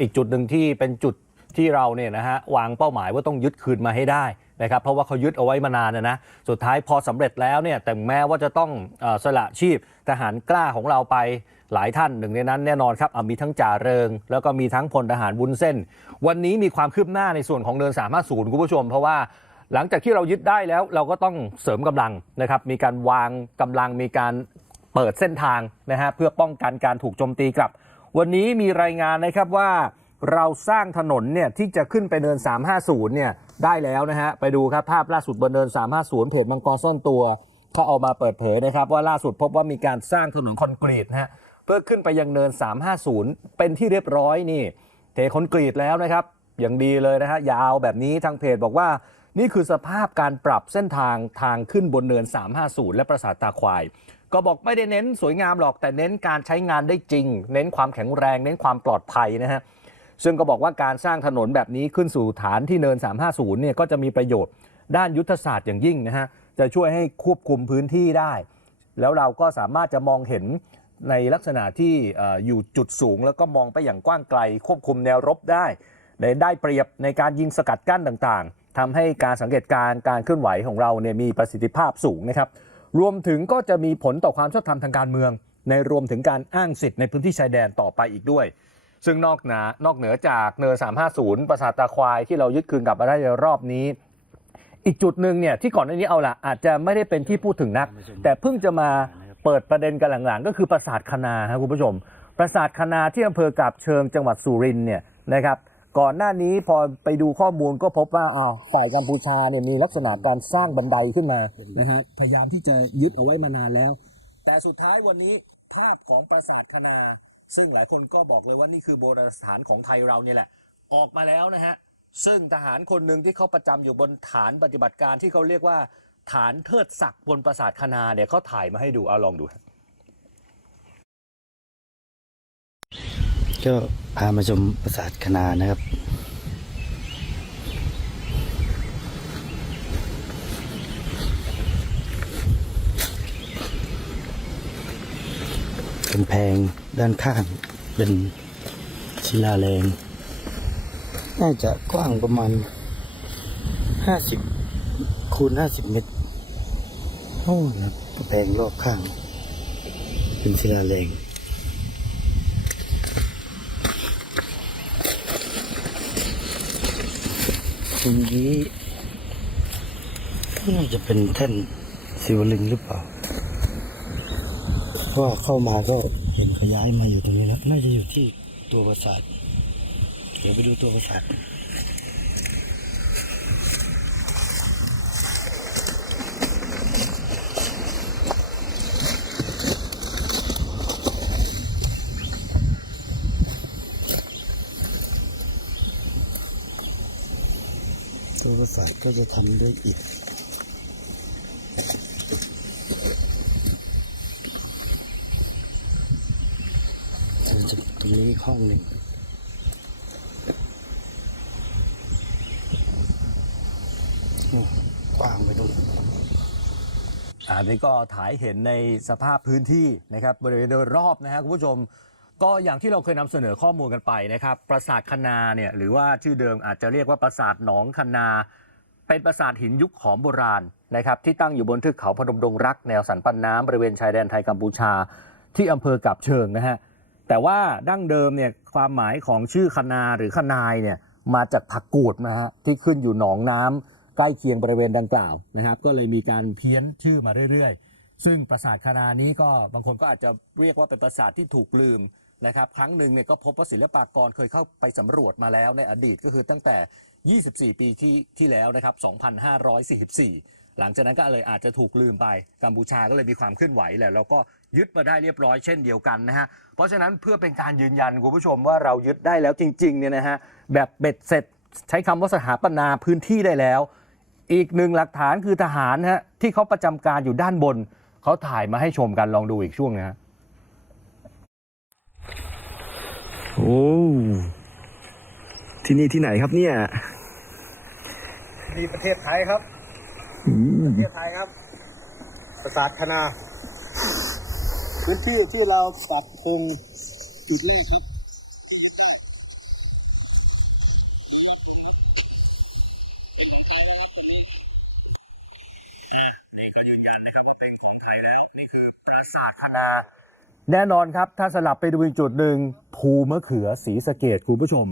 อีกจุดหนึ่งที่เป็นจุดที่เราเนี่ยนะฮะวางเป้าหมายว่าต้องยึดคืนมาให้ได้นะครับเพราะว่าเขายึดเอาไว้มานานนะนะสุดท้ายพอสำเร็จแล้วเนี่ยแต่แม้ว่าจะต้องเอสละชีพทหารกล้าของเราไปหลายท่านหนึ่งในนั้นแน่นอนครับมีทั้งจ่าเริง แล้วก็มีทั้งพลทหารวุ้นเส้น วันนี้มีความคืบหน้าในส่วนของเนิน350คุณผู้ชม เพราะว่าหลังจากที่เรายึดได้แล้วเราก็ต้องเสริมกำลังนะครับมีการวางกำลังมีการเปิดเส้นทางนะฮะเพื่อป้องกันการถูกโจมตีกลับ วันนี้มีรายงานนะครับว่าเราสร้างถนนเนี่ยที่จะขึ้นไปเนิน 350 เนี่ยได้แล้วนะฮะ ไปดูครับภาพล่าสุดบนเนิน 350 เพจมังกรซ่อนตัวเขาเอามาเปิดเผยนะครับ ว่าล่าสุดพบว่ามีการสร้างถนนคอนกรีตนะฮะเพื่อขึ้นไปยังเนิน 350 เป็นที่เรียบร้อยนี่ เทคอนกรีตแล้วนะครับ อย่างดีเลยนะฮะยาวแบบนี้ทางเพจบอกว่า นี่คือสภาพการปรับเส้นทางทางขึ้นบนเนิน 350 และปราสาทตาควาย ก็บอกไม่ได้เน้นสวยงามหรอกแต่เน้นการใช้งานได้จริง เน้นความแข็งแรง เน้นความปลอดภัยนะฮะซึ่งก็บอกว่าการสร้างถนนแบบนี้ขึ้นสู่ฐานที่เนิน 350เนี่ยก็จะมีประโยชน์ด้านยุทธศาสตร์อย่างยิ่งนะฮะจะช่วยให้ควบคุมพื้นที่ได้ แล้วเราก็สามารถจะมองเห็นในลักษณะที่อยู่จุดสูง แล้วก็มองไปอย่างกว้างไกล ควบคุมแนวรบได้ได้ได้เปรียบในการยิงสกัดกั้นต่างๆทำให้การสังเกตการณ์การเคลื่อนไหวของเราเนี่ยมีประสิทธิภาพสูงนะครับ รวมถึงก็จะมีผลต่อความชอบธรรมทางการเมือง ในรวมถึงการอ้างสิทธิ์ในพื้นที่ชายแดนต่อไปอีกด้วย ซึ่งนอกหนือนอกเหนือจากเนิน350 ปราสาทตาควายที่เรายึดคืนกลับมาได้ในรอบนี้ อีกจุดหนึ่งเนี่ยที่ก่อนหน้านี้เอาละอาจจะไม่ได้เป็นที่พูดถึงนัก แต่เพิ่งจะมาเปิดประเด็นกันหลังๆ ก็คือปราสาทคณาครับคุณผู้ชม ปราสาทคณาที่อำเภอกาบเชิงจังหวัดสุรินเนี่ยนะครับ ก่อนหน้านี้พอไปดูข้อมูลก็พบว่าอ้าวฝ่ายกัมพูชาเนี่ยมีลักษณะการสร้างบันไดขึ้นมานะฮะพยายามที่จะยึดเอาไว้มานานแล้ว แต่สุดท้ายวันนี้ภาพของปราสาทคณา ซึ่งหลายคนก็บอกเลยว่านี่คือโบราณสถานของไทยเราเนี่ยแหละ ออกมาแล้วนะฮะซึ่งทหารคนหนึ่งที่เขาประจำอยู่บนฐานปฏิบัติการที่เขาเรียกว่า ฐานเทิดศักดิ์บนปราสาทคณาเนี่ยเขาถ่ายมาให้ดูเอาลองดู ก็พามาชมปราสาทคณานะครับกำแพงด้านข้างเป็นศิลาแรง น่าจะกว้างประมาณห้าสิบคูณห้าสิบเมตร โอ้ครับกำแพงรอบข้าง เป็นศิลาแรง ตรงนี้น่าจะเป็นแท่นสิวลึงหรือเปล่าเพราะว่าเข้ามาก็เห็นขย้ายมาอยู่ตรงนี้แล้วน่าจะอยู่ที่ตัวประสาทเดี๋ยวไปดูตัวประสาท ตัวปราสาทก็จะทำด้วยอิฐส่วนจะตรงนี้อีกห้องหนึ่งกว้างไปตรงอันนี้ก็ถ่ายเห็นในสภาพพื้นที่นะครับบริเวณโดยรอบนะฮะคุณผู้ชม ก็อย่างที่เราเคยนำเสนอข้อมูลกันไปนะครับปราสาทคณาเนี่ยหรือว่าชื่อเดิมอาจจะเรียกว่าปราสาทหนองคณา เป็นปราสาทหินยุคขอมโบราณนะครับที่ตั้งอยู่บนเทือกเขาพนมดงรักแนวสันปันน้ำบริเวณชายแดนไทยกัมพูชา ที่อำเภอกับเชิงนะฮะแต่ว่าดั้งเดิมเนี่ยความหมายของชื่อคณาหรือคนายเนี่ยมาจากผักกูดนะฮะที่ขึ้นอยู่หนองน้ำใกล้เคียงบริเวณดังกล่าวนะครับ ก็เลยมีการเพี้ยนชื่อมาเรื่อย ๆ ซึ่งปราสาทคณานี้ก็บางคนก็อาจจะเรียกว่าเป็นปราสาทที่ถูกลืม นะครับครั้งหนึ่งเนี่ยก็พบว่าศิลปากรเคยเข้าไปสำรวจมาแล้วในอดีตก็คือตั้งแต่ 24 ปีที่ที่แล้วนะครับ 2544 หลังจากนั้นก็เลยอาจจะถูกลืมไปกัมพูชาก็เลยมีความเคลื่อนไหวแหละแล้วก็ยึดมาได้เรียบร้อยเช่นเดียวกันนะฮะเพราะฉะนั้นเพื่อเป็นการยืนยันคุณผู้ชมว่าเรายึดได้แล้วจริงๆเนี่ยนะฮะแบบเบ็ดเสร็จใช้คำว่าสถาปนาพื้นที่ได้แล้ว อีกหนึ่งหลักฐานคือทหารฮะที่เขาประจำการอยู่ด้านบนเขาถ่ายมาให้ชมกันลองดูอีกช่วงนะฮะ โอ้ ที่นี่ที่ไหนครับเนี่ย ที่ประเทศไทยครับ ประเทศไทยครับ ประสาทคณาพื้นที่ที่เราสัตว์พงจุดนี่ครับนี่ก็ยืนยันนะครับว่าเป็นของไทยแล้ว นี่คือปราสาทคณา แน่นอนครับ ถ้าสลับไปดูอีกจุดหนึ่งภูมะเขือสีสะเกดคุณผู้ชม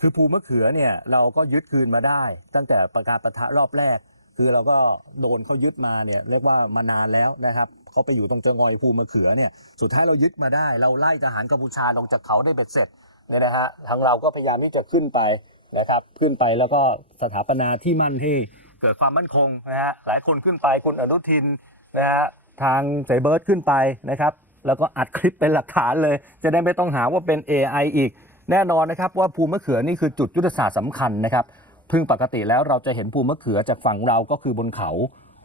คือภูมะเขือเนี่ยเราก็ยึดคืนมาได้ ตั้งแต่ประกาศปะทะรอบแรก คือเราก็โดนเขายึดมาเนี่ยเรียกว่ามานานแล้วนะครับเขาไปอยู่ตรงเจงอยภูมะเขือเนี่ยสุดท้ายเรายึดมาได้ เราไล่ทหารกัมพูชาลงจากเขาได้เบ็ดเสร็จเนี่ยนะฮะทางเราก็พยายามที่จะขึ้นไปนะครับขึ้นไปแล้วก็สถาปนาที่มั่นให้เกิดความมั่นคงนะฮะหลายคนขึ้นไปคุณอนุทินนะฮะทางเสเบิร์ดขึ้นไปนะครับ แล้วก็อัดคลิปเป็นหลักฐานเลย จะได้ไม่ต้องหาว่าเป็น AI อีก แน่นอนนะครับว่าภูมะเขือนี่คือจุดยุทธศาสตร์สำคัญนะครับพึ่งปกติแล้วเราจะเห็นภูมะเขือจากฝั่งเราก็คือบนเขา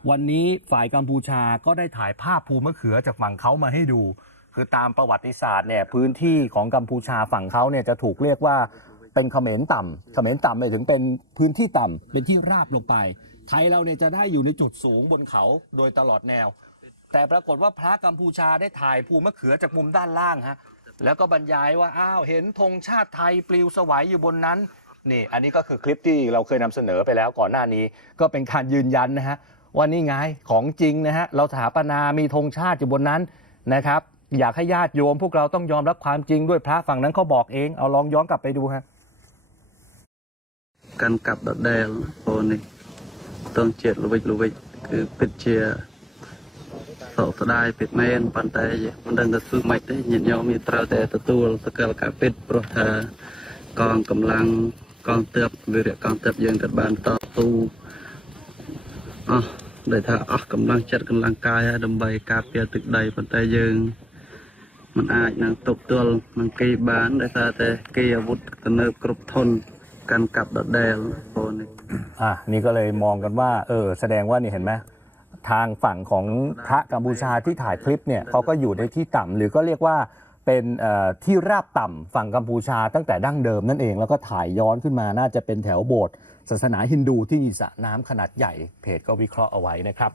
วันนี้ฝ่ายกัมพูชาก็ได้ถ่ายภาพภูมะเขือจากฝั่งเขามาให้ดู คือตามประวัติศาสตร์เนี่ยพื้นที่ของกัมพูชาฝั่งเขาเนี่ยจะถูกเรียกว่าเป็นเขมรต่ำเขมรต่ำหมายถึงเป็นพื้นที่ต่ำเป็นที่ราบลงไป ไทยเราเนี่ยจะได้อยู่ในจุดสูงบนเขาโดยตลอดแนว แต่ปรากฏว่าพระกัมพูชาได้ถ่ายภูมะเขือจากมุมด้านล่างฮะแล้วก็บรรยายว่าอ้าวเห็นธงชาติไทยปลิวสวายอยู่บนนั้นนี่อันนี้ก็คือคลิปที่เราเคยนำเสนอไปแล้วก่อนหน้านี้ก็เป็นการยืนยันนะฮะว่านี่ไงของจริงนะฮะเราสถาปนามีธงชาติอยู่บนนั้นนะครับ อยากให้ญาติโยมพวกเราต้องยอมรับความจริงด้วยพระฝั่งนั้นเขาบอกเองเอาลองย้อนกลับไปดูฮะการกลับดอดแดงโอนี่ต้องเจ็ดลุวิกลุวิกคือเป็นเชียร์ สโสดายเปิดเมนปันแต่มันดังกระซื้อไม่ได้ยินยอมมีตราแต่ตะตูลสกัลกัาปิดโปรเธากองกำลังกองเตืบวิริยกองเตืบยืงกับบานต่อตูอ๋อได้ท่าอ๋อกำลังจัดกำลังกายดมใบกาเปียตึกใดปันแต่ยืงมันอาจนั่งตกตัวมันกีบานได้ถ้าแต่กีอาวุธตะเนิบกรุบทนการกลับดัดเดลโอนี่อะนี่ก็เลยมองกันว่า เออ แสดงว่านี่เห็นไหม ทางฝั่งของพระกัมพูชาที่ถ่ายคลิปเนี่ยเขาก็อยู่ในที่ต่ำหรือก็เรียกว่าเป็นเอ่อที่ราบต่ำฝั่งกัมพูชาตั้งแต่ดั้งเดิมนั่นเองแล้วก็ถ่ายย้อนขึ้นมาน่าจะเป็นแถวโบสถ์ศาสนาฮินดูที่มีสระน้ำขนาดใหญ่เพจก็วิเคราะห์เอาไว้นะครับ